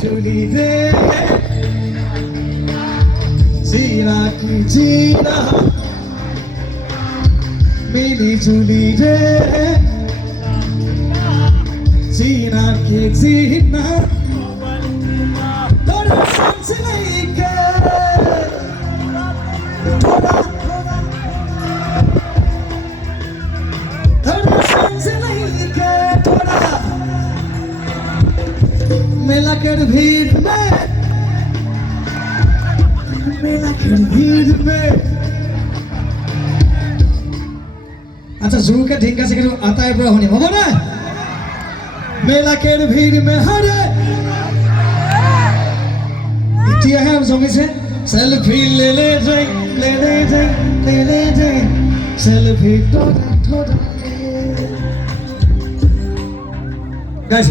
chuli de Sira ki jina Mili chuli de Sira ki jina Thoda samse nahi ke Thoda samse nahi ke Thoda मेला कर भीड़ में मेला कर भीड़ में अच्छा जू का ढींगा से करो आता है पूरा होने बाबा ना मेला कर भीड़ में हरे इतिया है हम जोमी से सेल्फी ले ले जाए ले ले जाए ले ले जाए सेल्फी थोड़ा थोड़ा गाइस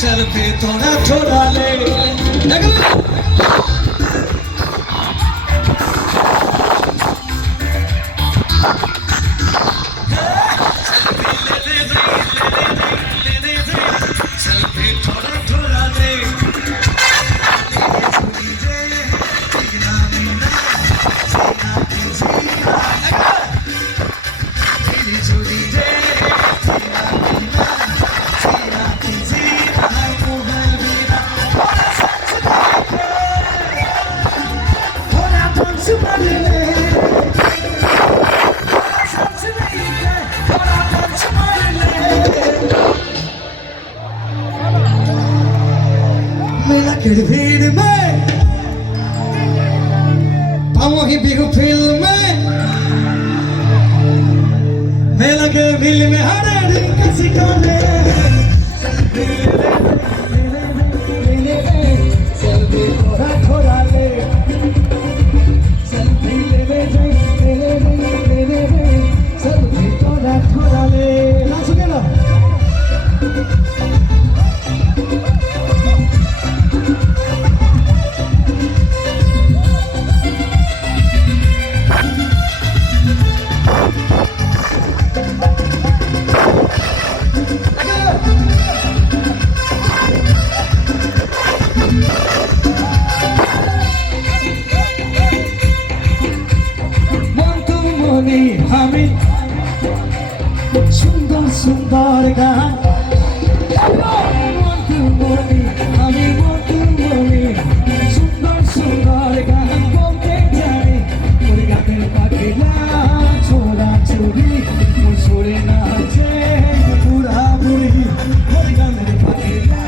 सेल्फी थोड़ा थोड़ा ले सेल्फी थोड़ा थोड़ा ले मेला के भीड़ में पामुही बिहू फिल्म में मेला के भीड़ में हरे दिन का सिकाने सेल्फी थोड़ा थोड़ा ले सेल्फी ले ले सेल्फी थोड़ा थोड़ा ले नाच के ना montumoni hami sundar sundar gahan montumoni hami montumoni sundar sundar gahan bolte jane mor gaten pakila chora chori mor sore nache pura puri mor gaten pakila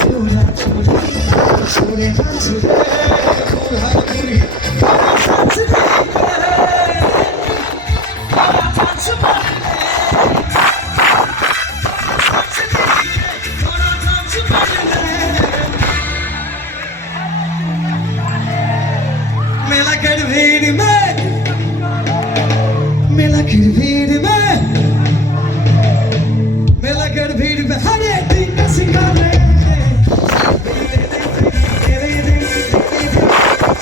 chora chori sore nache pura puri मेला कर भीड़ में मेला कर भीड़ में मेला कर भीड़ में हरे दिन का सिंगारे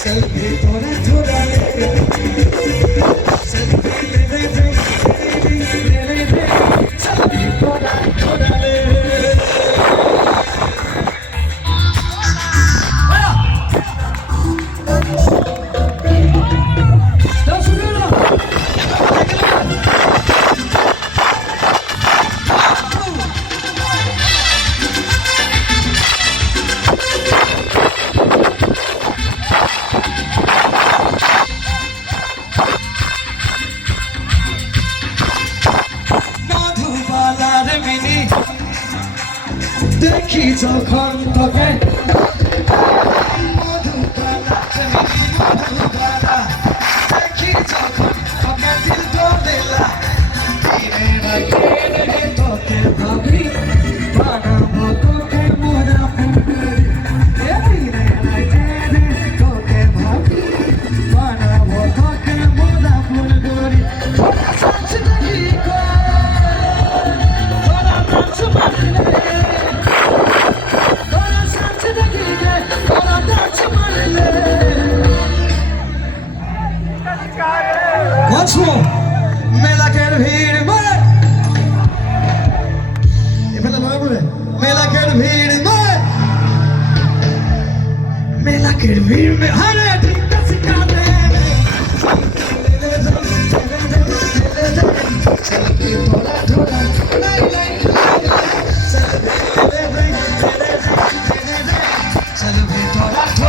सेल्फी थोड़ा थोड़ा ले सेल्फी ले ले सेल्फी थोड़ा थोड़ा ले one. मेला के भीड़ में ये पहले लगा बोले मेला के भीड़ में मेला के भीड़ में हरे ठीक सिखा दे सेल्फी थोड़ा थोड़ा नहीं नहीं सेल्फी थोड़ा थोड़ा